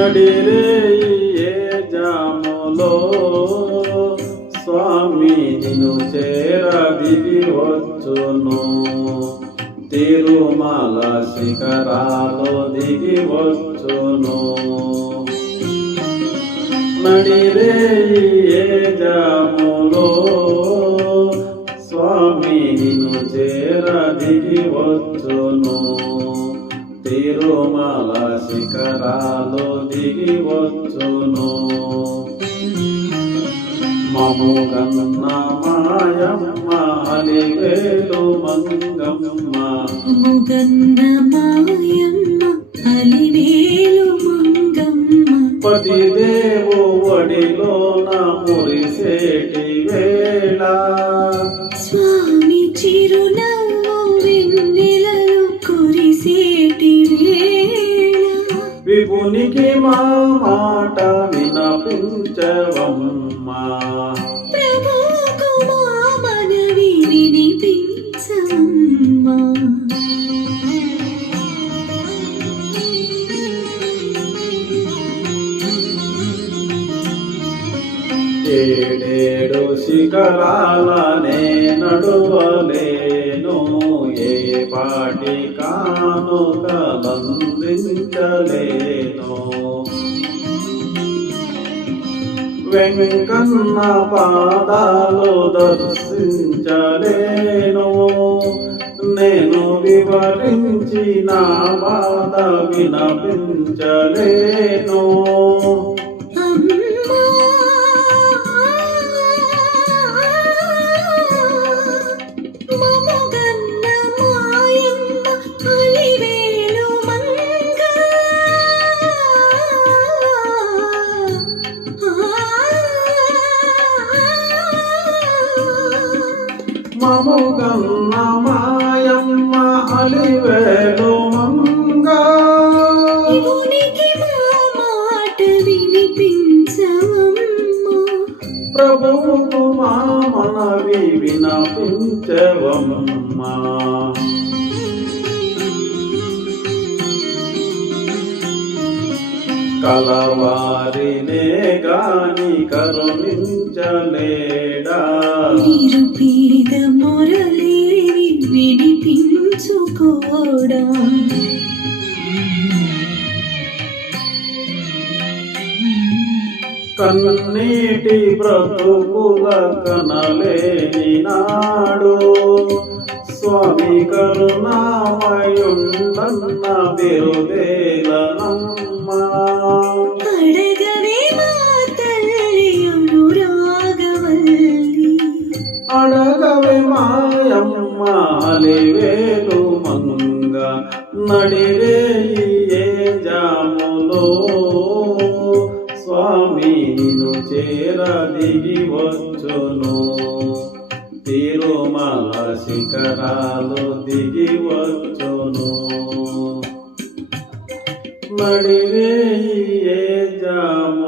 నడిరే జాములో స్వామి నిన్ను చేర దిగి వచ్చును. తిరుమల శిఖరాలు దిగి వచ్చును. నడిరే జాములో స్వామి నిన్ను చేర దిగి వచ్చును. తిరుమల శిఖరాలు దిగి వచ్చును. మముగన్న మాయమ్మ అలివేలు మంగమ్మ. మముగన్న మాయమ్మ అలివేలు మంగమ్మ. పతిదేవు వడిలోన మురిసేటి వేళ స్వామి చిరునవ్వు వెన్నెలలో కురిసేటి వేళ విభునికి మా మాట వినపించవమ్మా. ప్రభువుకు మా మనవి వినిపించమ్మా. ఏడేడు శిఖరాలనే నడువలేను. ఏ పాటి కానుకలందించలేను. వెంకన్న పాదాలు దర్శించలేను. నేను వివరించి నా బాధ వినపించలేను. మముగన్న మాయమ్మ అలివేలు మంగ. విభునికి మా మాట వినిపించవమ్మా. ప్రభువుకు మా మనవి వినపించవమ్మా. కలవారినే గాని కరుణించలేడా. నిరుపేద మొరలేవి వినిపించుకోడా. కన్నీటి బ్రతుకుల కనలేని నాడు స్వామి కరుణామయుండన్న బిరుదేలనమ్మా. అడగవే మా తల్లి అనురాగవల్లి. అడగవే మాయమ్మ అలివేలు మంగ. నడిరే జాములో స్వామి నిన్ను చేర దిగి వచ్చును. తిరుమల శిఖరాలు దిగి వచ్చును. నడిరే జాము